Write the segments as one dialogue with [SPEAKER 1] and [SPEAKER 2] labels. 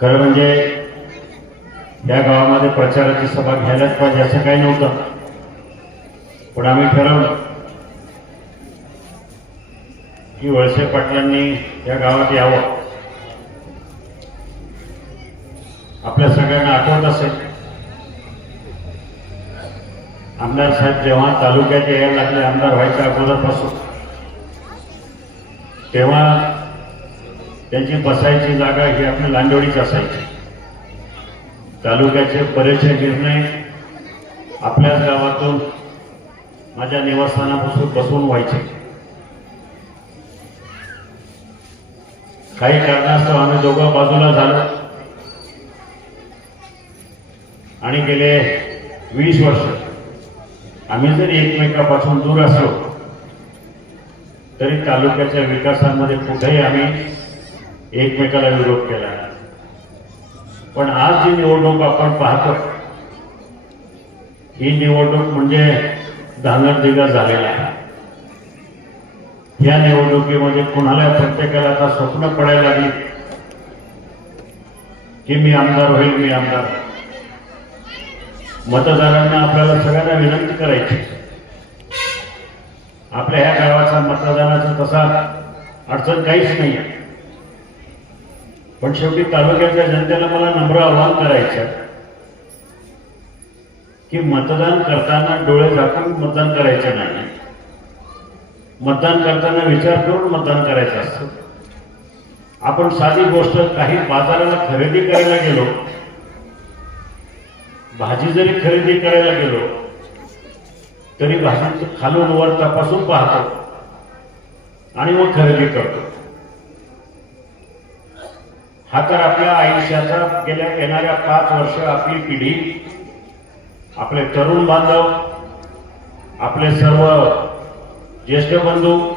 [SPEAKER 1] खरं म्हणजे या गावामध्ये प्रचाराची सभा घ्यायलाच पाहिजे असं काही नव्हतं. पण आम्ही ठरवलं की वळसे पाटलांनी या गावात यावं. आपल्या सगळ्यांना आठवत असेल. आमदार साहेब जेव्हा तालुक्यात यायला लागले आमदार व्हायच्या अगोदरपासून तेव्हा त्यांची बसायची जागा ही आपली लांडवडीच असायची. तालुक्याचे बरेचसे निर्णय आपल्याच गावातून माझ्या निवासस्थानापासून बसून व्हायचे. काही कारणास्तव आम्ही दोघं बाजूला झालो. आणि गेले वीस वर्ष. आम्ही जरी एकमेकापासून दूर असलो तरी तालुक्याच्या विकासामध्ये कुठेही आम्ही एकमेकाला विरोध केला. पण आज जी निवडणूक आपण पाहतो ही निवडणूक म्हणजे धांगडधिगा झालेला आहे. या निवडणुकीमध्ये कुणाला प्रत्येकाला आता स्वप्न पडायला लागली. की मी आमदार होईल मी आमदार. मतदारांना आपल्याला सगळ्यांना विनंती करायची. आपल्या ह्या गावाचा मतदानाचा तसा अडचण काहीच नाही आहे पण शेवटी तालुक्याच्या जनतेला मला नम्र आवाहन करायचं की मतदान करताना डोळे झाकून मतदान करायचं नाही. मतदान करताना विचार करून मतदान करायचं असतं. आपण साधी गोष्ट काही बाजाराला खरेदी करायला गेलो भाजी जरी खरेदी करायला गेलो तरी भाजी खालून वर तपासून पाहतो आणि मग खरेदी करतो. हा तर आपल्या आयुष्याचा गेल्या येणाऱ्या पाच वर्ष आपली पिढी आपले तरुण बांधव आपले सर्व ज्येष्ठ बंधू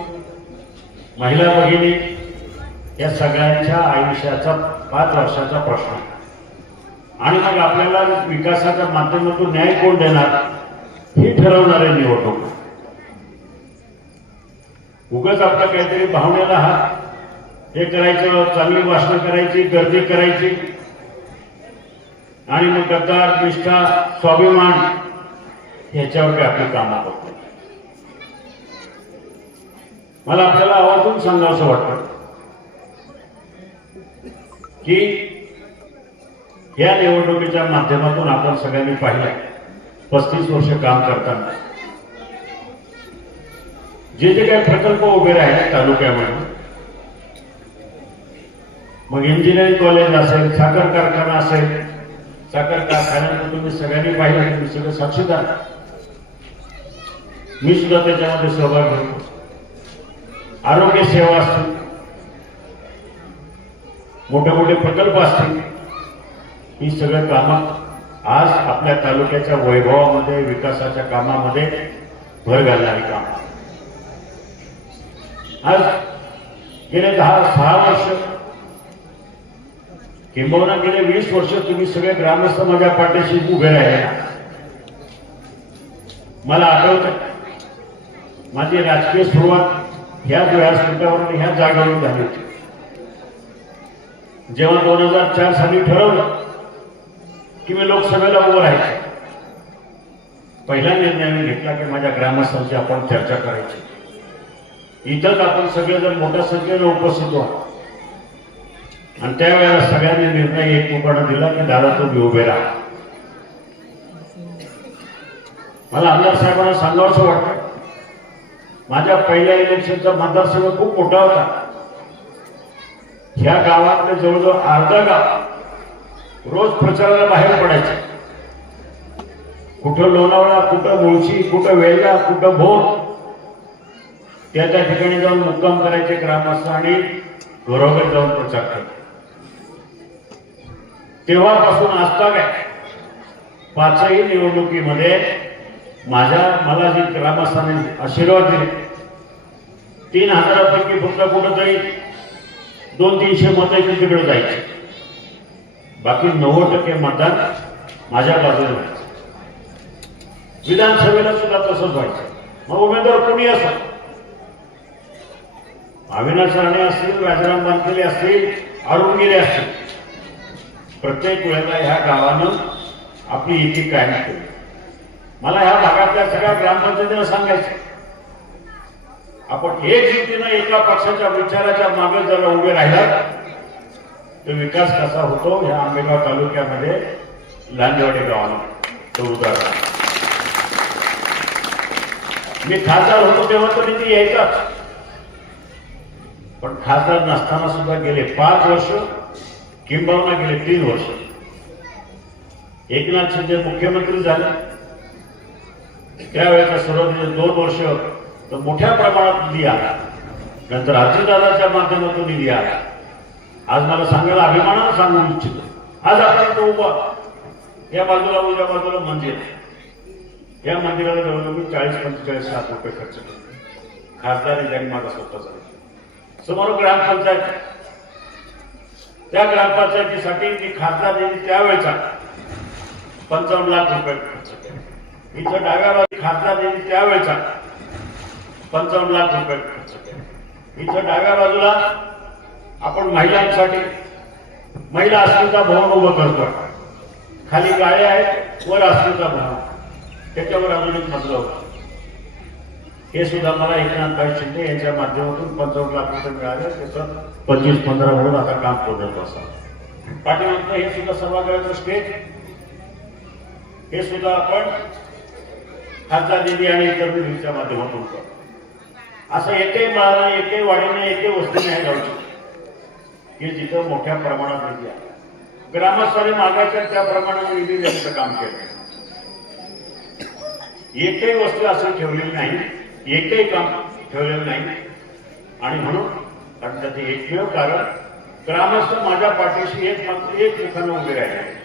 [SPEAKER 1] महिला भगिनी या सगळ्यांच्या आयुष्याचा पाच वर्षाचा प्रश्न. आणि मग आपल्याला विकासाच्या माध्यमातून न्याय कोण देणार? हे ठरवणारे निवडणूक. उगाच आपल्या काहीतरी भावनेला हा हे करायचं चांगली भाषणं करायची गर्दी करायची. आणि मग गद्दार निष्ठा स्वाभिमान ह्याच्यावर आपली काम आहोत मला आपल्याला आवर्जून सांगावं वाटतं की या निवडणुकीच्या माध्यमातून आपण सगळ्यांनी पाहिलं पस्तीस वर्ष काम करताना. जे जे काही प्रकल्प उभे राहिले तालुक्यामध्ये मग इंजिनिअरिंग कॉलेज असेल साखर कारखाना असेल साखर कारखान्यात तुम्ही सगळ्यांनी पाहिलं तुम्ही सगळं साक्षीदार. मी सुद्धा त्याच्यामध्ये सहभाग घेतो. आरोग्य सेवा असतील मोठे मोठे प्रकल्प असतील ही सगळं कामं आज आपल्या तालुक्याच्या वैभवामध्ये विकासाच्या कामामध्ये भर घालणारी काम. आज गेले दहा सहा वर्ष किंबहुना गेले वीस वर्ष तुम्ही सगळे ग्रामस्थ माझ्या पाठीशी उभे राहिले. मला आठवतं माझी राजकीय सुरुवात ह्या व्यासपीठावरून ह्या जागेवरून झाली होती. जेव्हा दोन हजार चार साली ठरवलं की मी लोकसभेला उभं राहायचे पहिला निर्णय मी घेतला की माझ्या ग्रामस्थांची आपण चर्चा करायची. इथंच आपण सगळेजण मोठ्या संख्येने उपस्थित आहोत आणि त्यावेळेला सगळ्यांनी निर्णय एकमेकांना दिला की दादा तुम्ही उभे राहा. मला आमदार साहेबांना सांगावंसं वाटतं. माझ्या पहिल्या इलेक्शनचा मतदारसंघ खूप मोठा होता. ह्या गावातले जवळजवळ अर्धा गाव रोज प्रचाराला बाहेर पडायचे. कुठं लोणावळा कुठं मुळशी कुठं वेल्ला कुठं भोर त्या त्या ठिकाणी जाऊन मुक्काम करायचे ग्रामस्थ आणि घरोघर जाऊन प्रचार करायचे तेव्हापासून आजता काय पाचही निवडणुकीमध्ये माझ्या मला जी ग्रामस्थांनी आशीर्वाद दिले तीन हजारापैकी फक्त कुठंतरी दोन तीनशे मतं तिकडे जायचे. बाकी नव्वद टक्के मतदान माझ्या बाजूने व्हायचं. विधानसभेला सुद्धा तसंच व्हायचं. मग उमेदवार कोणी असत अविनाश राणे असतील राजाराम बांधलेले असतील अरुण गिरे असतील. प्रत्येक वेळेला ह्या गावानं आपली एकी कायम केली. मला ह्या भागातल्या सगळ्या ग्रामपंचायतीला सांगायचं आपण एक रीतीनं एका पक्षाच्या विचाराच्या मागे जर उभे राहिला तर विकास कसा होतो ह्या आंबेगाव तालुक्यामध्ये लांजेवाडी गावानं? तो उदाहरण. मी खासदार होतो तेव्हा तर निधी यायचाच पण खासदार नसताना सुद्धा गेले पाच वर्ष किंबहुना गेले तीन वर्ष. एकनाथ शिंदे मुख्यमंत्री झाले. त्यावेळेचा सुरुवातीचे दोन वर्ष तर मोठ्या प्रमाणात निधी आला. नंतर अजितदादाच्या माध्यमातून निधी आला. आज मला सांगायला अभिमानानं सांगू इच्छितो. आज आपण तो उभा. या बाजूला उद्या बाजूला मंदिर. आहे. या मंदिराला जवळजवळ चाळीस पंचेचाळीस लाख रुपये खर्च केले खासदार ज्यांनी माझा स्वतःचा. समोर ग्रामपंचायत. त्या ग्रामपंचायतीसाठी मी खासदार दिली त्यावेळेचा पंचावन्न लाख रुपये खर्च केला. इथं डाव्या बाजू खासदार दिली त्यावेळेचा पंचावन्न लाख रुपये खर्च केला. इथं डाव्या बाजूला आपण महिलांसाठी महिला अस्मिता भवन उभं करतो खाली गाळे आहेत वर अस्मिता भवन. त्याच्यावर अजून एक मजलं होता. हे सुद्धा मला एकनाथभाई शिंदे यांच्या माध्यमातून पंचावन्न लाख रुपये मिळाले. त्याचं पंचवीस पंधरा म्हणून आता काम करत असा. पाठीमागचं हे सुद्धा सभागृहाचं स्टेज हे सुद्धा आपण खासदार निधी आणि इतर निधीच्या माध्यमातून करतो. असं एकही मिळालं एकही वाढीने एकही वस्तू नाही गावची. हे जिथं मोठ्या प्रमाणात निधी आहे. ग्रामस्थांनी मागायच्या त्या प्रमाणात निधी देण्याचं काम केलं एकही वस्तू असं ठेवलेली नाही. एकही काम ठेवलेलं नाही. आणि म्हणून आणि त्याचे एकमेव कारण ग्रामस्थ माझ्या पाठीशी एक मात्र एक मुखानं उभे राहिले.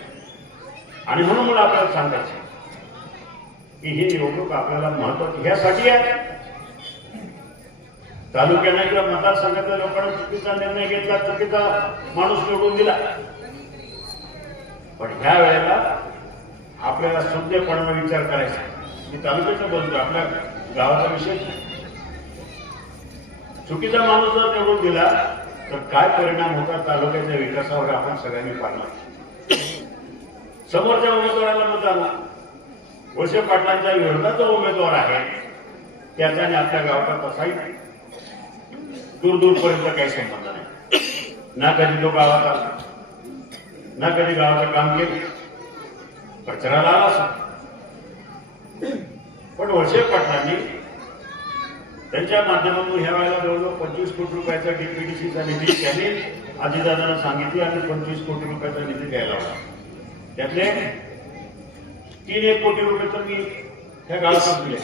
[SPEAKER 1] आणि म्हणून मला आपल्याला सांगायचं की ही निवडणूक आपल्याला महत्वाची ह्यासाठी आहे. तालुक्याने किंवा मतदारसंघातल्या लोकांनी चुकीचा निर्णय घेतला चुकीचा माणूस निवडून दिला. पण ह्या वेळेला आपल्याला शुद्धपणाने विचार करायचा मी तालुक्याचं बोलतो आपल्या गावाचा विषय? नाही. चुकीचा माणूस जर निवडून दिला तर काय परिणाम होतात तालुक्याच्या विकासावर आपण सगळ्यांनी पाहणार. समोरच्या उमेदवाराला म्हणताना वळसे पाटलांच्या विरोधात जो उमेदवार आहे त्याच्याने आपल्या गावाचा तसाही दूर दूरपर्यंत काही संबंध नाही. ना कधी तो गावात आला ना कधी गावाचं काम केलं. प्रचाराला आला असा. पण वळसे पाटलांनी त्यांच्या माध्यमातून ह्या वेळेला जवळजवळ पंचवीस कोटी रुपयाचा डीपीडीसीचा निधी त्यांनी आजीदादांना सांगितली आणि पंचवीस कोटी रुपयाचा निधी द्यायला होता त्यातले तीन एक कोटी रुपये तर मी ह्या गावात दिले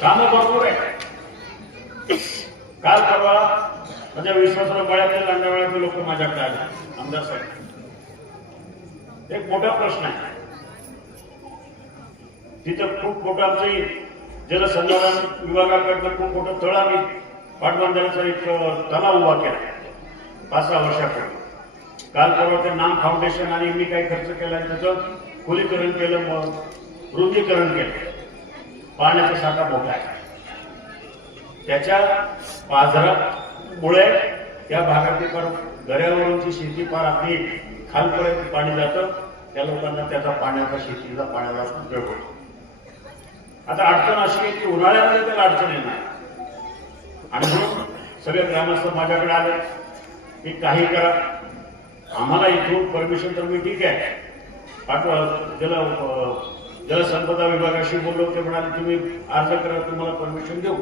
[SPEAKER 1] काम भरपूर आहे. काल परवा माझ्या विश्वासराव गळ्यातले लांडावळ्यातले लोक माझ्याकडे आले आमदार साहेब. एक मोठा प्रश्न आहे. तिथं खूप मोठं आमचं जलसंधारण विभागाकडनं खूप मोठं तळ आम्ही पाटबंधाऱ्याचा एक तलाव उभा केला. पाच सहा वर्षापूर्वी. काल परवा ते नाम फाउंडेशन आणि मी काही खर्च केला त्याचं खुलीकरण केलं मग रुंदीकरण केलं. पाण्याचा साठा मोठा आहे. त्याच्या बाजारामुळे त्या भागातली पण दर्यावरूनची शेती फार अगदी खालपर्यंत पाणी जातं त्या लोकांना त्याचा पाण्याचा शेतीचा पाण्याचा उपयोग होतो. आता अडचण अशी आहे की उन्हाळ्यामध्ये त्याला अडचण येणार. आणि म्हणून सगळे ग्रामस्थ माझ्याकडे आले. की काही करा. आम्हाला इथून परमिशन तर मी ठीक आहे. पाठवा. त्याला जलसंपदा विभागाशी बोललो ते म्हणाले तुम्ही अर्ज करा तुम्हाला परमिशन देऊ.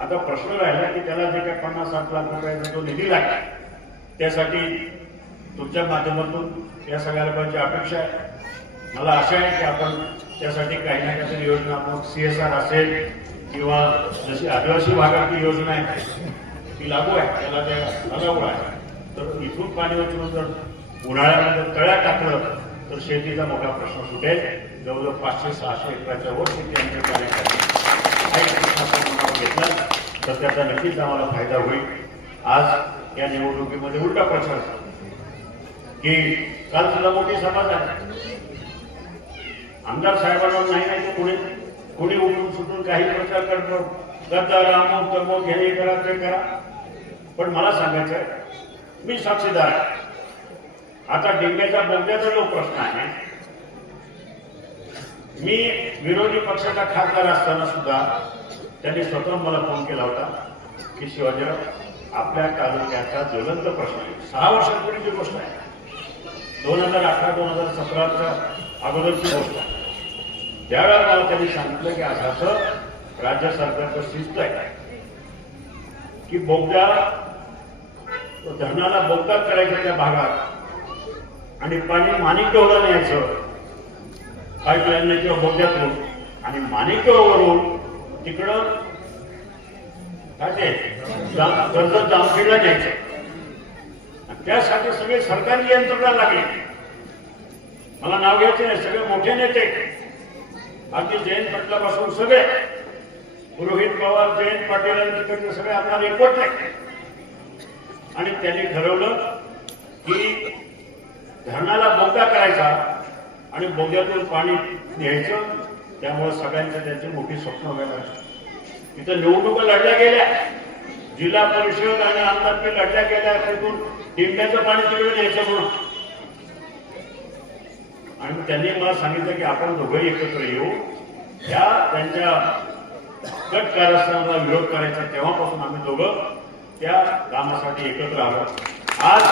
[SPEAKER 1] आता प्रश्न राहिला की त्याला जे काही पन्नास साठ लाख रुपयाचा जो निधी लागला त्यासाठी तुमच्या माध्यमातून या सगळ्या लोकांची अपेक्षा आहे. मला आशा आहे की आपण त्यासाठी काही ना काहीतरी योजना मग सी एस आर असेल किंवा जशी आदिवासी भागातली योजना आहे ती लागू आहे. त्याला त्या लागू आहे. तर इथून पाणी उचलून जर उन्हाळ्यामध्ये तळ्यात टाकलं तर शेतीचा मोठा प्रश्न सुटेल. जवळजवळ पाचशे सहाशे एकराच्या वर शेती आमच्या कार्यक्रम घेतला तर त्याचा नक्कीच आम्हाला फायदा होईल. आज या निवडणुकीमध्ये उलटा प्रचार झाला की काल तुला मोठी सभा झाली. आमदार साहेबांना नाही नाही तर कोणी कोणी उठून सुटून काही प्रचार करतो गद्दार अमुक घे हे करा ते करा. पण मला सांगायचं आहे, मी साक्षीदार आता डेंग्याच्या बोगद्याचा जो प्रश्न आहे मी विरोधी पक्षाचा खासदार असताना सुद्धा त्यांनी स्वतः मला फोन केला होता की शिवाजीराव आपल्या तालुक्याचा ज्वलंत प्रश्न आहे. सहा वर्षांपूर्वीची गोष्ट आहे. दोन हजार अठरा दोन हजार सतराच्या अगोदरची गोष्ट आहे. त्यावेळेला मला त्यांनी सांगितलं की असं असं राज्य सरकारचं शिस्त आहे. की बोगद्या धरणाला बोगदा करायचा त्या भागात आणि पाणी माणिकदेवला न्यायचं पाईपलाईनने किंवा बोगद्यातून आणि माणिकवरून तिकडं काय कर्जत जामखेडला न्यायचं आणि त्यासाठी सगळे सरकारी यंत्रणा लागली. मला नाव घ्यायचे नाही सगळे मोठे नेते. अगदी जयंत पाटलापासून सगळे. पुरोहित पवार जयंत पाटील आणि तिकडचे सगळे आपल्याला एकवटले आणि त्यांनी ठरवलं की धरणाला बोगदा करायचा. आणि बोग्यातून पाणी न्यायचं त्यामुळे सगळ्यांचे त्यांची मोठी स्वप्न व्हायला इथं निवडणुका लढल्या गेल्या. जिल्हा परिषद आणि आमदारकी लढल्या गेल्या तिथून टिंब्याचं पाणी तिकडे न्यायचं म्हणून. आणि त्यांनी मला सांगितलं की आपण दोघंही एकत्र येऊ. त्या त्यांच्या कट कारस्थानाला विरोध करायचा तेव्हापासून आम्ही दोघं त्या कामासाठी एकत्र आलो आज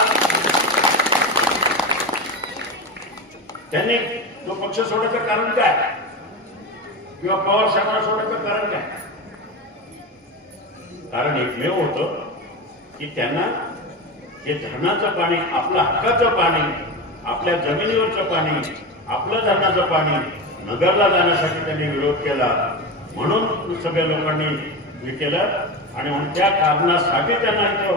[SPEAKER 1] त्यांनी तो पक्ष सोडायचं कारण काय? किंवा पवार साहेबांना सोडायचं कारण काय? कारण एकमेव होतं की त्यांना हे धरणाचं पाणी आपलं हक्काचं पाणी आपल्या जमिनीवरचं पाणी आपलं धरणाचं पाणी नगरला जाण्यासाठी त्यांनी विरोध केला. म्हणून सगळ्या लोकांनी हे केलं आणि म्हणून त्या कारणासाठी त्यांना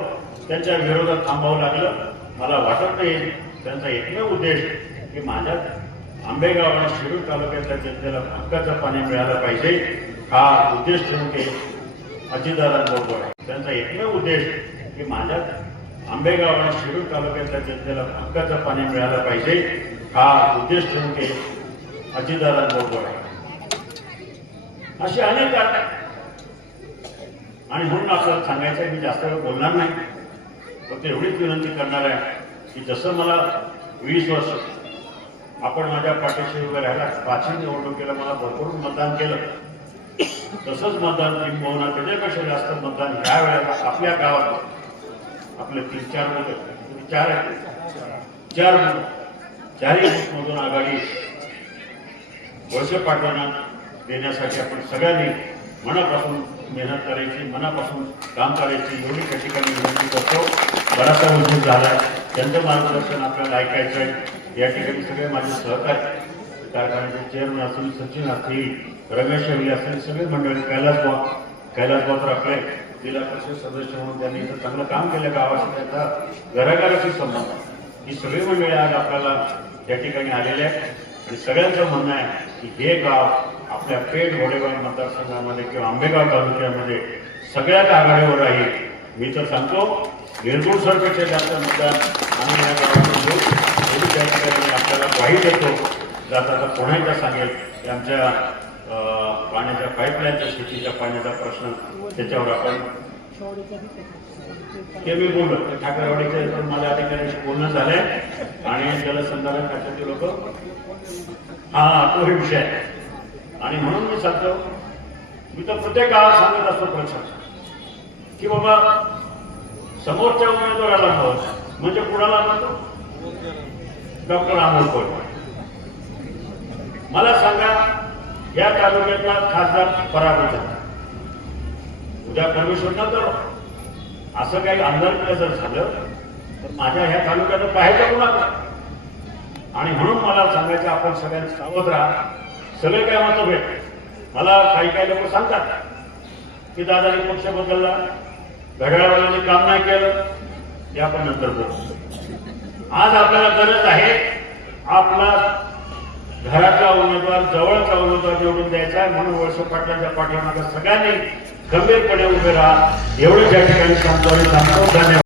[SPEAKER 1] त्यांच्या विरोधात थांबावं लागलं. मला वाटत नाही त्यांचा एकमेव उद्देश की माझ्या आंबेगाव आणि शिरूर तालुक्यातल्या जनतेला हक्काचं पाणी मिळालं पाहिजे हा उद्देश ठेवून ते अजितदादांबरोबर आहे. त्यांचा एकमेव उद्देश की माझ्या आंबेगाव आणि शिरूर तालुक्यातल्या जनतेला हक्काचं पाणी मिळालं पाहिजे हा उद्देश ठेवून ते अजितदारांबरोबर आहे. अशी अनेक कारण आहेत. आणि म्हणून आपल्याला सांगायचं आहे मी जास्त वेळ बोलणार नाही. फक्त एवढीच विनंती करणार आहे की जसं मला वीस वर्ष आपण माझ्या पाठीशी उभे राहिला पाचही निवडणुकीला मला भरपूर मतदान केलं. तसंच मतदान किंबहुना त्याच्यापेक्षा जास्त मतदान ह्या वेळेला आपल्या गावात आपले तीन चार मुलं चार आहेत. चार चारही मधून आघाडी वळसे पाटलांना देण्यासाठी आपण सगळ्यांनी मनापासून मेहनत करायची मनापासून काम करायची एवढी त्या ठिकाणी विनंती करतो बराचसा उद्योग झाला. त्यांचं मार्गदर्शन आपल्याला ऐकायचं आहे. या ठिकाणी सगळे माझे सहकारी कारखान्याचे चेअरमन असतील सचिन असतील रमेश शेवली असतील सगळे मंडळी कैलास भाऊ कैलास भाऊ तर आपले जिल्हा परिषद सदस्य म्हणून त्यांनी इथं चांगलं काम केलं गावाशी त्याचा घराघराशी संबंध. ही सगळी मंडळी आज आपल्याला या ठिकाणी आलेले आहेत. आणि सगळ्यांचं म्हणणं आहे की हे गाव आपल्या पेठ घोडेगाव मतदारसंघामध्ये किंवा आंबेगाव तालुक्यामध्ये सगळ्यात आघाडीवर राहील. मी तर सांगतो निर्गुण सरपेक्षा जास्त मतदान आम्ही या गावामध्ये एवढी त्या ठिकाणी आपल्याला ग्वाही देतो जाता आता पुन्हा एकदा सांगेल की आमच्या पाण्याच्या पाईपलाईनच्या शेतीच्या पाण्याचा प्रश्न त्याच्यावर आपण ते मी बोललो. ते ठाकरेवाडीचे माझ्या अधिकाऱ्यांशी बोलणं झालंय. आणि जलसंधारण खात्याचे लोक हा तो विषय आहे. आणि म्हणून मी सांगतो मी तर प्रत्येक गावात सांगत असतो प्रश्न की बाबा समोरच्या उमेदवाराला मत म्हणजे कुणाला म्हणतो डॉक्टर अमोल कोल्हे. मला सांगा या तालुक्यातला खासदार पराभूत झाला. उद्या परमेश्वर तर असं काही आमदार जर झालं. तर माझ्या ह्या तालुक्यात पाहायचं कुणाला? आणि म्हणून मला सांगायचं आपण सगळ्यांनी सावध राहा. सगळे काय मतभेद मला काही काही लोक सांगतात. की दादानी पक्ष बदलला. घड्याळवाल्यांनी काम नाही केलं ते आपण नंतर बोलू. आज आपल्याला गरज आहे आपला घराचा उमेदवार जवळचा उमेदवार निवडून द्यायचा आहे म्हणून वर्ष पाटलांच्या पाठीमागे सगळ्यांनी गंभीरपणे उभे राहा. एवढं या ठिकाणी सांगतो आणि सांगतो धन्यवाद.